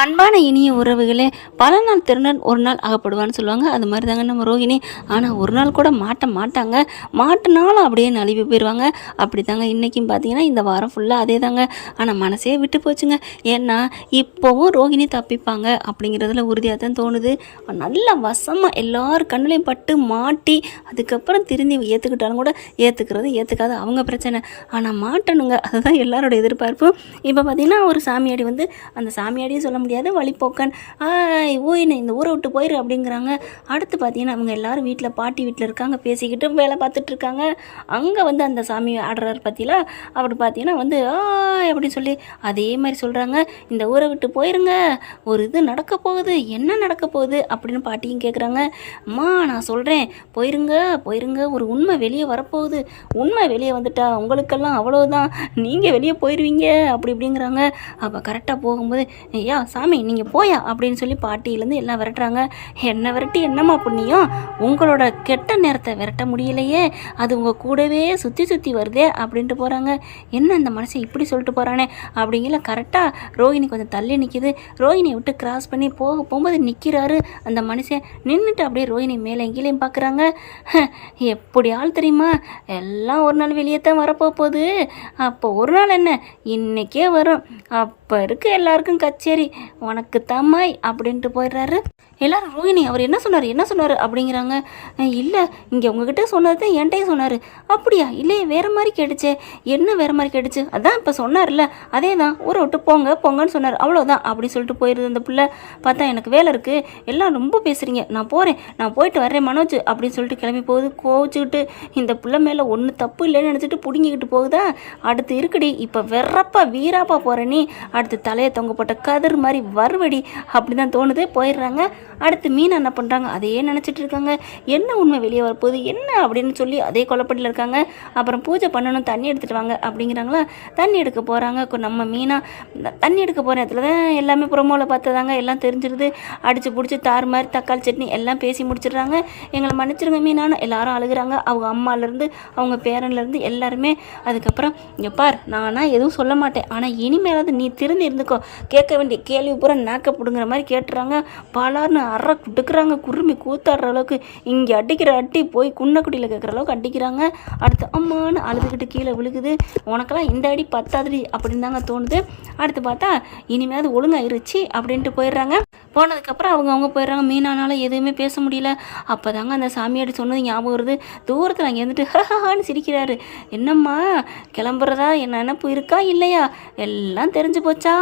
அன்பான இனிய உறவுகளே, பல நாள் திருடன் ஒரு நாள் அகப்படுவான்னு சொல்லுவாங்க. அது மாதிரி தாங்க நம்ம ரோகிணி. ஆனால் ஒரு நாள் கூட மாட்டாங்க. மாட்டினாலும் அப்படியே நழுவி போயிடுவாங்க. அப்படி தாங்க இன்றைக்கும் பார்த்தீங்கன்னா இந்த வாரம் ஃபுல்லாக அதே தாங்க. ஆனால் மனசே விட்டு போச்சுங்க. ஏன்னா இப்போவும் ரோகிணி தப்பிப்பாங்க அப்படிங்கிறதுல உறுதியாக தான் தோணுது. நல்லா வசமாக எல்லார் கண்ணுலையும் பட்டு மாட்டி அதுக்கப்புறம் திருந்தி ஏற்றுக்கிட்டாலும் கூட ஏற்றுக்காது அவங்க பிரச்சனை. ஆனால் மாட்டணுங்க, அதுதான் எல்லாரோட எதிர்பார்ப்பு. இப்போ பார்த்தீங்கன்னா ஒரு சாமியாடி வந்து அந்த சாமியாடியும் சொல்ல முடியாது, வழிப்போக்கன் ஓய் இந்த ஊரை விட்டு போயிரு அப்படிங்கிறாங்க. அடுத்து பார்த்தீங்கன்னா அவங்க எல்லாரும் வீட்டில் பாட்டி வீட்டில் இருக்காங்க, பேசிக்கிட்டு வேலை பார்த்துட்டு இருக்காங்க. அங்கே வந்து அந்த சாமி ஆடுறாரு பற்றில அப்படி பார்த்தீங்கன்னா வந்து அப்படின்னு சொல்லி அதே மாதிரி சொல்கிறாங்க, இந்த ஊரை விட்டு போயிருங்க, ஒரு இது நடக்க போகுது, என்ன நடக்க போகுது அப்படின்னு பாட்டியும் கேட்குறாங்க. அம்மா நான் சொல்கிறேன், போயிருங்க, ஒரு உண்மை வெளியே வரப்போகுது, உண்மை வெளியே வந்துட்டா உங்களுக்கெல்லாம் அவ்வளோதான், நீங்கள் வெளியே போயிடுவீங்க அப்படி இப்படிங்கிறாங்க. அப்போ கரெக்டாக போகும்போது ஐயா சாமி நீங்கள் போயா அப்படின்னு சொல்லி பாட்டியிலேருந்து எல்லாம் விரட்டுறாங்க. என்ன விரட்டி என்னம்மா புண்ணியம், உங்களோட கெட்ட நேரத்தை விரட்ட முடியலையே, அது உங்கள் கூடவே சுற்றி வருதே அப்படின்ட்டு போகிறாங்க. என்ன இந்த மனுஷன் இப்படி சொல்லிட்டு போகிறானே அப்படிங்கிற கரெக்டாக ரோஹிணி கொஞ்சம் தள்ளி நிற்கிது. ரோஹிணியை விட்டு கிராஸ் பண்ணி போகும்போது நிற்கிறாரு அந்த மனுஷன். நின்றுட்டு அப்படியே ரோஹிணி மேலே எங்கேயும் பார்க்குறாங்க. எப்படி ஆள் தெரியுமா, எல்லாம் ஒரு நாள் வெளியே தான் வரப்போகுது, அப்போ ஒரு நாள் என்ன இன்னைக்கே வரும், அப்போ இருக்கு எல்லாருக்கும் கச்சேரி, உனக்கு தம்மாய் அப்படின்ட்டு போயிடுறாரு. எல்லாரும் ரோஹிணி அவர் என்ன சொன்னார் அப்படிங்கிறாங்க. இல்லை இங்கே உங்ககிட்ட சொன்னது தான் என்கிட்டயே சொன்னார். அப்படியா, இல்லையே வேறு மாதிரி கேட்டுச்சே, என்ன வேறு மாதிரி கேட்டுச்சு, அதான் இப்போ சொன்னார்ல அதே தான், ஊரை விட்டு போங்கன்னு சொன்னார், அவ்வளோதான் அப்படி சொல்லிட்டு போயிடுது அந்த பிள்ளை. பார்த்தா எனக்கு வேலை இருக்குது, எல்லாம் ரொம்ப பேசுகிறீங்க, நான் போயிட்டு வர்றேன் மனோஜ் அப்படின்னு சொல்லிட்டு கிளம்பி போகுது. கோவிச்சுக்கிட்டு இந்த பிள்ளை மேலே ஒன்றும் தப்பு இல்லைன்னு நினச்சிட்டு பிடுங்கிக்கிட்டு போகுதா. அடுத்து இருக்குடி இப்போ வெறப்பா வீராப்பா போகிற நீ, அடுத்து தலையை தொங்க போட்ட கதிர் மாதிரி வருவடி அப்படி தான் தோணுது. போயிடுறாங்க. அடுத்து மீனா என்ன பண்ணுறாங்க, அதையே நினச்சிட்டு இருக்காங்க. என்ன உண்மை வெளியே வரப்போகுது என்ன அப்படின்னு சொல்லி அதே கொலப்படியில் இருக்காங்க. அப்புறம் பூஜை பண்ணணும், தண்ணி எடுத்துகிட்டு வாங்க அப்படிங்கிறாங்களா. தண்ணி எடுக்க போகிறாங்க. நம்ம மீனா தண்ணி எடுக்க போகிற இடத்துல தான் எல்லாமே ப்ரொமோவில் பார்த்ததாங்க எல்லாம் தெரிஞ்சிருது. அடித்து பிடிச்சி தாறு மாதிரி தக்காளி சட்னி எல்லாம் பேசி முடிச்சிடுறாங்க. எங்களை மன்னிச்சிருங்க மீனான்னு எல்லாரும் அழுகிறாங்க. அவங்க அம்மாலேருந்து அவங்க பேரன்லேருந்து எல்லாருமே. அதுக்கப்புறம் இங்கே பார், நானா எதுவும் சொல்ல மாட்டேன், ஆனால் இனிமேலாவது நீ திருந்தி இருந்துக்கோ, கேட்க வேண்டிய கேள்வி பூரா நாக்க பிடுங்குற மாதிரி கேட்டுறாங்க. பாலார்னு அற குடுக்குறாங்க, குருமி கூத்தாடுற அளவுக்கு இங்கே அடிக்கிற அடி போய் குன்னக்குடியில் கேட்குற அளவுக்கு அடிக்கிறாங்க. அடுத்து அம்மான்னு அழுதுகிட்டு கீழே விழுகுது. உனக்கெல்லாம் இந்த அடி பத்தாதடி அப்படின்னு தாங்க தோணுது. அடுத்து பார்த்தா இனிமேல் ஒழுங்காயிருச்சு அப்படின்ட்டு போயிடுறாங்க. போனதுக்கப்புறம் அவங்க போயிடுறாங்க. மீனானால எதுவுமே பேச முடியல. அப்போ தாங்க அந்த சாமியாடி சொன்னது ஞாபகம் வருது. தூரத்தில் அங்கே இருந்துட்டு ஹஹான்னு சிரிக்கிறாரு. என்னம்மா கிளம்புறதா என்ன நினப்பு இருக்கா இல்லையா, எல்லாம் தெரிஞ்சு போச்சா,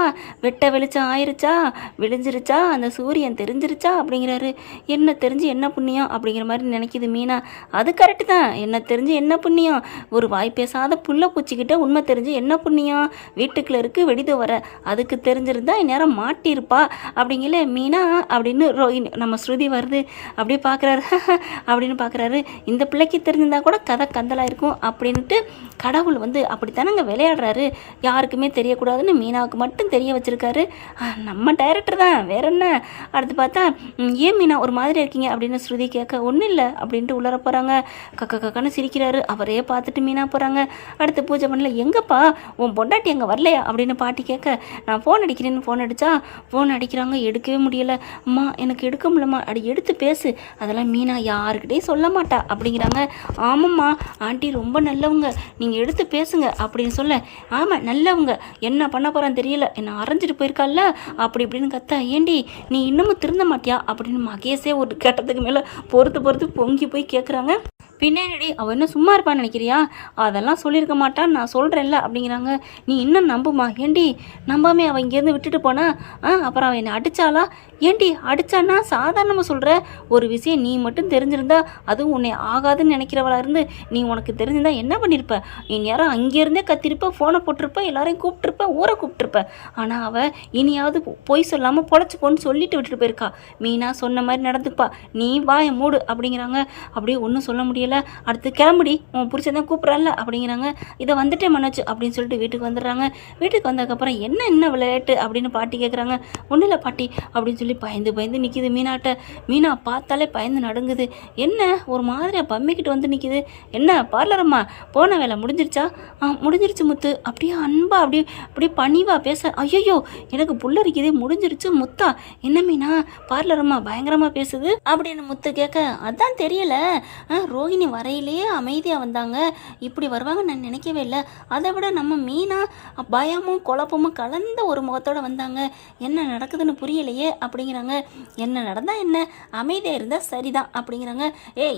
வெட்ட வெளிச்சம் ஆயிருச்சா, விழிஞ்சிருச்சா, அந்த சூரியன் தெரிஞ்சிருச்சா அப்படிங்கிறாரு. என்ன தெரிஞ்சு என்ன புண்ணியம் அப்படிங்கிற மாதிரி நினைக்கிது மீனா. அது கரெக்டு தான், என்ன தெரிஞ்சு என்ன புண்ணியம், ஒரு வாய் பேசாத புள்ள பூச்சிக்கிட்ட உண்மை தெரிஞ்சு என்ன புண்ணியம், வீட்டுக்குள்ள இருக்கு வெடிது வர, அதுக்கு தெரிஞ்சிருந்தா இந்நேரம் மாட்டியிருப்பா அப்படிங்கிற மீனா அப்படின்னு நம்ம ஸ்ருதி வருது. அப்படியே பார்க்குறாரு அப்படின்னு பார்க்குறாரு. இந்த பிள்ளைக்கு தெரிஞ்சிருந்தா கூட கதை கந்தலாக இருக்கும் அப்படின்ட்டு கடவுள் வந்து அப்படித்தானங்க விளையாடுறாரு, யாருக்குமே தெரியக்கூடாதுன்னு மீனாவுக்கு மட்டும் தெரிய வச்சுருக்காரு. நம்ம டைரக்டர் தான், வேற என்ன. அடுத்து பார்த்தா ஏன் மீனா ஒரு மாதிரி இருக்கீங்க அப்படின்னு ஸ்ருதி கேட்க, ஒன்றும் இல்லை அப்படின்ட்டு உள்ளர போகிறாங்க. கக்கன்னு சிரிக்கிறாரு. அவரே பார்த்துட்டு மீனா போகிறாங்க. அடுத்து பூஜை பண்ணல, எங்கப்பா உன் பொண்டாட்டி அங்கே வரலையா அப்படின்னு பாட்டி கேட்க, நான் ஃபோன் அடிக்கிறேன்னு ஃபோன் அடித்தா ஃபோன் அடிக்கிறாங்க, எடுக்கவே முடியலை. அம்மா எனக்கு எடுக்க முடியலம்மா, அடி எடுத்து பேசு, அதெல்லாம் மீனா யாருக்கிட்டே சொல்ல மாட்டா அப்படிங்கிறாங்க. ஆமாம்மா ஆண்டி ரொம்ப நல்லவங்க, நீங்கள் எடுத்து பேசுங்க அப்படின்னு சொல்ல, ஆமாம் நல்லவங்க, என்ன பண்ண போகிறான்னு தெரியல, என்னை அரைஞ்சிட்டு போயிருக்கால அப்படி இப்படின்னு கத்த, ஏண்டி நீ இன்னமும் திருந்த மாட்டியா அப்படின்னு மகேஷே ஒரு கட்டத்துக்கு மேலே பொறுத்து பொங்கி போய் கேட்குறாங்க. பின்னாடி அவள் என்ன சும்மா இருப்பான்னு நினைக்கிறியா, அதெல்லாம் சொல்லியிருக்க மாட்டான்னு நான் சொல்கிறேன்ல அப்படிங்கிறாங்க. நீ இன்னும் நம்புமா, ஏண்டி நம்பாமே அவள் இங்கேருந்து விட்டுட்டு போனா, அப்புறம் அவள் என்னை அடித்தாளா, ஏண்டி அடித்தான்னா சாதாரணமாக சொல்கிற, ஒரு விஷயம் நீ மட்டும் தெரிஞ்சிருந்தா, அதுவும் உன்னை ஆகாதுன்னு நினைக்கிறவளா இருந்து நீ உனக்கு தெரிஞ்சிருந்தா என்ன பண்ணியிருப்ப, நீ நேரம் அங்கேருந்தே கத்திருப்ப, ஃபோனை போட்டிருப்ப, எல்லாரையும் கூப்பிட்டுருப்ப, ஊரை கூப்பிட்டுருப்ப. ஆனால் அவள் இனியாவது பொய் சொல்லாமல் பொழைச்சிப்போன்னு சொல்லிட்டு விட்டுட்டு போயிருக்கா. மீனா சொன்ன மாதிரி நடந்துப்பா, நீ வாய மூடு அப்படிங்கிறாங்க. அப்படியே ஒன்றும் சொல்ல முடியல. முடியல, அடுத்து கிளம்புடி, உன் புருஷன் தான் கூப்பிட்றான்ல அப்படிங்கிறாங்க. இதை வந்துட்டே மனோஜ் அப்படின்னு சொல்லிட்டு வீட்டுக்கு வந்துடுறாங்க. வீட்டுக்கு வந்ததுக்கப்புறம் என்ன விளையாட்டு அப்படின்னு பாட்டி கேட்குறாங்க. ஒன்றும் இல்லை பாட்டி அப்படின்னு சொல்லி பயந்து நிற்கிது மீனாட்ட. மீனா பார்த்தாலே பயந்து நடுங்குது. என்ன ஒரு மாதிரியாக பம்மிக்கிட்டு வந்து நிற்கிது. என்ன பார்லரம்மா போன வேலை முடிஞ்சிருச்சா? முடிஞ்சிருச்சு முத்து அப்படியே அன்பா அப்படியே பணிவா பேச. ஐயோ எனக்கு புல்லரிக்குது, முடிஞ்சிருச்சு முத்தா? என்ன மீனா பார்லரம்மா பயங்கரமாக பேசுது அப்படின்னு முத்து கேட்க, அதான் தெரியல, ரோகிணி வரையிலேயே அமைதியாக வந்தாங்க, இப்படி வருவாங்க நான் நினைக்கவே இல்லை. அதை விட நம்ம மீனா பயமும் குழப்பமும் கலந்த ஒரு முகத்தோடு வந்தாங்க. என்ன நடக்குதுன்னு புரியலையே அப்படிங்கிறாங்க. என்ன நடந்தா என்ன, அமைதியாக இருந்தால் சரிதான் அப்படிங்கிறாங்க.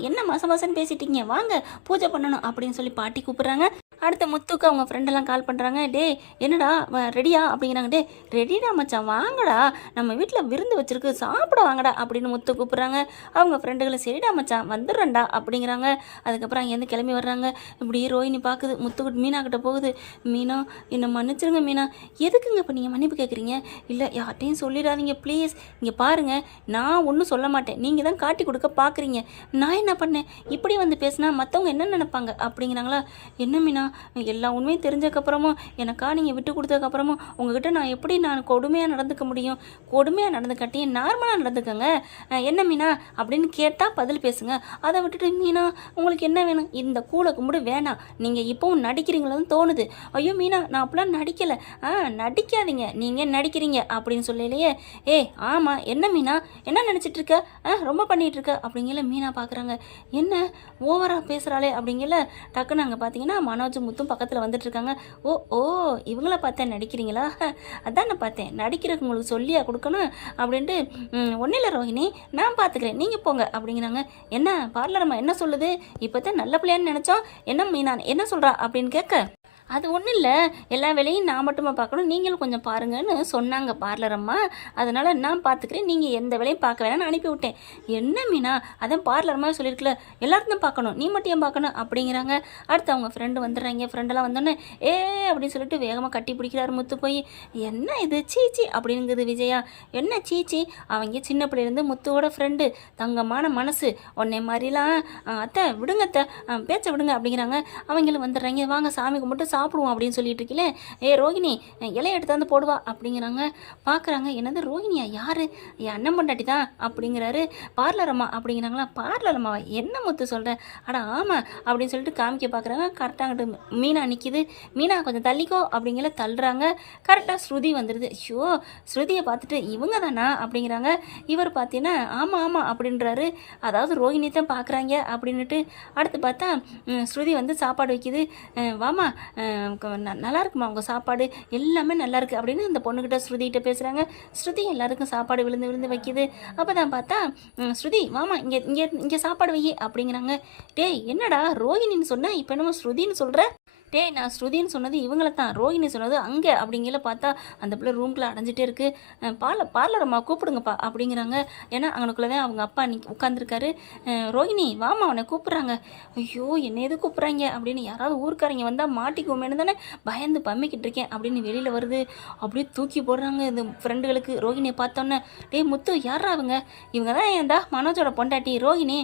என்ன மாசன்னு பேசிட்டீங்க, வாங்க பூஜை பண்ணணும் அப்படின்னு சொல்லி பாட்டி கூப்பிட்றாங்க. அடுத்த முத்துக்கு அவங்க ஃப்ரெண்டெல்லாம் கால் பண்ணுறாங்க. டே என்னடா ரெடியா அப்படிங்கிறாங்க. டே ரெடிடா மச்சான், வாங்கடா நம்ம வீட்டில் விருந்து வச்சுருக்கு, சாப்பிட வாங்கடா அப்படின்னு முத்து கூப்பிட்றாங்க. அவங்க ஃப்ரெண்டுகளை சரிடா மச்சான் வந்துடுறேன்டா அப்படிங்கிறாங்க. அதுக்கப்புறம் அங்கேருந்து கிளம்பி வர்றாங்க. இப்படி ரோஹிணி பார்க்குது, முத்துக்கிட்ட மீனா கிட்ட போகுது. மீனா என்னை மன்னிச்சிருங்க மீனா. எதுக்குங்க இப்போ நீங்கள் மன்னிப்பு கேட்குறீங்க? இல்லை யார்ட்டையும் சொல்லிடாதீங்க ப்ளீஸ். இங்கே பாருங்கள், நான் ஒன்றும் சொல்ல மாட்டேன், நீங்கள் தான் காட்டி கொடுக்க பார்க்குறீங்க. நான் என்ன பண்ணேன்? இப்படி வந்து பேசினா மற்றவங்க என்ன நினைப்பாங்க அப்படிங்கிறாங்களா. என்ன மீனா எல்லா உண்மையும் தெரிஞ்சதுக்கப்புறமும் எனக்கா நீங்கள் விட்டு கொடுத்ததுக்கப்புறமும் உங்ககிட்ட நான் கொடுமையாக நடந்துக்க முடியும்? கொடுமையாக நடந்துக்காட்டி நார்மலாக நடந்துக்கங்க. என்ன மீனா அப்படின்னு கேட்டால் பதில் பேசுங்க. அதை விட்டுட்டு மீனா உங்களுக்கு என்ன வேணும்? இந்த கூடை கும்பிடு வேணாம், நீங்கள் இப்போவும் நடிக்கிறீங்களோன்னு தோணுது. ஐயோ மீனா நான் அப்படிலாம் நடிக்கலை. நடிக்காதீங்க, நீங்கள் நடிக்கிறீங்க அப்படின்னு சொல்லலையே. ஆமாம் என்ன மீனா என்ன நினச்சிட்டு இருக்க? ரொம்ப பண்ணிகிட்டு இருக்க அப்படிங்கல மீனா பார்க்குறாங்க. என்ன ஓவராக பேசுகிறாளே அப்படிங்கல. டக்குன்னு அங்கே பார்த்தீங்கன்னா மனோஜ் முத்தும் பக்கத்தில் வந்துட்டு இருக்காங்க. ஓ இவங்கள பார்த்தேன் நடிக்கிறீங்களா? அதான் நான் பார்த்தேன், நடிக்கிறதுக்கு உங்களுக்கு சொல்லியா கொடுக்கணும் அப்படின்ட்டு. ஒன்றும் இல்லை ரோஹிணி, நான் பார்த்துக்கிறேன், நீங்கள் போங்க அப்படிங்கிறாங்க. என்ன பார்லரம்மா என்ன சொல்லுது? இப்போ தான் நல்ல பிள்ளையான்னு நினச்சோம், என்ன மீனா என்ன சொல்கிறா அப்படின்னு கேட்க, அது ஒன்றும் இல்லை, எல்லா வேலையும் நான் மட்டுமா பார்க்கணும், நீங்களும் கொஞ்சம் பாருங்கன்னு சொன்னாங்க பார்லரம்மா, அதனால் நான் பார்த்துக்கிறேன், நீங்கள் எந்த வேலையும் பார்க்க வேணாம்னு அனுப்பி விட்டேன். என்ன மீனா அதான் பார்லரம்மா சொல்லியிருக்கல, எல்லாருக்கும் பார்க்கணும், நீ மட்டும் ஏன் பார்க்கணும் அப்படிங்கிறாங்க. அடுத்து அவங்க ஃப்ரெண்டு வந்துடுறாங்க. ஃப்ரெண்டெல்லாம் வந்தோடனே அப்படின்னு சொல்லிட்டு வேகமாக கட்டி பிடிக்கிறாரு முத்து போய். என்ன இது சீச்சி அப்படிங்குது விஜயா. என்ன சீச்சி? அவங்க சின்ன பிள்ளையிலேருந்து முத்துவோட ஃப்ரெண்டு, தங்கமான மனசு, உன்னை மாதிரிலாம் அத்தை விடுங்க அத்தை, பேச்ச விடுங்க அப்படிங்கிறாங்க. அவங்களும் வந்துடுறாங்க. வாங்க சாமி கும்பிட்டு சாப்பிடுவோம் அப்படின்னு சொல்லிட்டு இருக்கீங்களே. ரோஹிணி இலையை எடுத்து வந்து போடுவா அப்படிங்கிறாங்க. பார்க்குறாங்க. என்னது ரோஹிணியா? யாரு? என் அண்ணன் பொண்டாட்டி தான் அப்படிங்கிறாரு. பார்லரம்மா அப்படிங்கிறாங்களா. பார்லரம்மாவா? என்ன முத்து சொல்கிறேன்? அட ஆமாம் அப்படின்னு சொல்லிட்டு காமிக்க பார்க்குறாங்க. கரெக்டாகிட்டு மீனா நிற்கிது. மீனா கொஞ்சம் தள்ளிக்கோ அப்படிங்கிற தள்ளுறாங்க. கரெக்டாக ஸ்ருதி வந்துடுது. ஐயோ ஸ்ருதியை பார்த்துட்டு இவங்க தானா அப்படிங்கிறாங்க. இவர் பார்த்தீங்கன்னா ஆமாம் அப்படின்றாரு. அதாவது ரோஹிணி தான் பார்க்குறாங்க அப்படின்னுட்டு. அடுத்து பார்த்தா ஸ்ருதி வந்து சாப்பாடு வைக்கிது. வாமா நல்லா இருக்குமா உங்கள் சாப்பாடு, எல்லாமே நல்லா இருக்குது அப்படின்னு இந்த பொண்ணுக்கிட்ட ஸ்ருதிகிட்ட பேசுகிறாங்க. ஸ்ருதி எல்லாருக்கும் சாப்பாடு விழுந்து வைக்கிது. அப்போ தான் பார்த்தா ஸ்ருதி வாமா இங்கே இங்கே இங்கே சாப்பாடு வை அப்படிங்கிறாங்க. டேய் என்னடா ரோஹிணின்னு சொன்னால் இப்போ என்னமோ ஸ்ருதின்னு சொல்கிற? நான் ஸ்ருதின்னு சொன்னது இவங்கள தான், ரோஹிணி சொன்னது அங்கே அப்படிங்கிற பார்த்தா அந்த பிள்ளை ரூம்குள்ளே அடைஞ்சிட்டே இருக்குது. பார்லரம்மா கூப்பிடுங்கப்பா அப்படிங்கிறாங்க. ஏன்னா அங்கனுக்குள்ளே தான் அவங்க அப்பா உட்காந்துருக்காரு. ரோஹிணி வாமா அவனை கூப்பிட்றாங்க. ஐயோ என்ன எது கூப்பிட்றாங்க அப்படின்னு யாராவது ஊருக்காரங்க வந்தால் மாட்டிக்குமேனு தானே பயந்து பம்மிக்கிட்டு இருக்கேன் அப்படின்னு வெளியில் வருது. அப்படியே தூக்கி போடுறாங்க இந்த ஃப்ரெண்டுகளுக்கு. ரோஹிணியை பார்த்தோன்னே முத்து யாரா அவங்க? இவங்க தான் ஏன்டா மனோஜோட பொண்டாட்டி ரோஹிணி.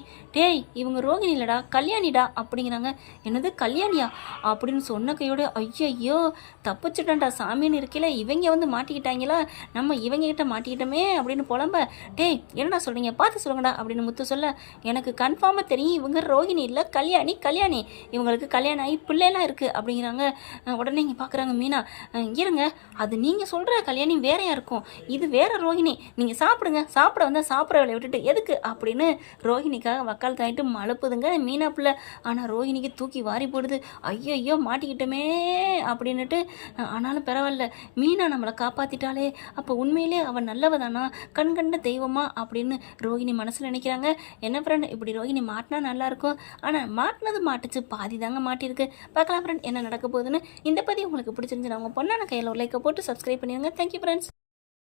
இவங்க ரோஹிணி இல்லைடா கல்யாணிடா அப்படிங்கிறாங்க. என்னது கல்யாணியா அப்படின்னு சொன்ன கையோட ஐயோ தப்பிச்சுட்டா சாமின்னு இருக்கல, இவங்க வந்து மாட்டிக்கிட்டாங்களா, நம்ம இவங்க கிட்ட மாட்டிக்கிட்டோமே அப்படின்னு புலம்ப. என்னடா சொல்றீங்க பார்த்து சொல்லுங்கடா அப்படின்னு முத்து சொல்ல, எனக்கு கன்ஃபார்மாக தெரியும் இவங்க ரோஹிணி இல்லை கல்யாணி, இவங்களுக்கு கல்யாணம் ஆகி பிள்ளைலாம் இருக்குது அப்படிங்கிறாங்க. உடனே இங்கே பார்க்குறாங்க மீனா. இருங்க, அது நீங்கள் சொல்கிற கல்யாணி வேறையாக இருக்கும், இது வேற ரோஹிணி, நீங்கள் சாப்பிடுங்க, சாப்பிட வந்தால் சாப்பிட்ற வேலையை விட்டுட்டு எதுக்கு அப்படின்னு ரோஹிணிக்காக வக்கால் தாயிட்டு மழுப்புதுங்க மீனா பிள்ளை. ஆனால் ரோஹிணிக்கு தூக்கி வாரி போடுது. ஐயோ மாட்டிக்கிட்டோமே அப்படின்னுட்டு. ஆனாலும் பரவாயில்ல, மீனா நம்மளை காப்பாற்றிட்டாலே, அப்போ உண்மையிலே அவன் நல்லவதானா, கண்கண்ட தெய்வமா அப்படின்னு ரோஹிணி மனசில் நினைக்கிறாங்க. என்ன ஃப்ரெண்ட், இப்படி ரோஹிணி மாட்டினா நல்லாயிருக்கும், ஆனால் மாட்டினது மாட்டுச்சு, பாதி தாங்க மாட்டியிருக்கு. பார்க்கலாம் ஃப்ரெண்ட் என்ன நடக்க போகுதுன்னு. இந்த பதிவு உங்களுக்கு பிடிச்சிருந்துச்சு, அவங்க பொண்ணான கையில் ஒரு லைக்கை போட்டு சப்ஸ்கிரைப் பண்ணிடுங்க. Thank you friends.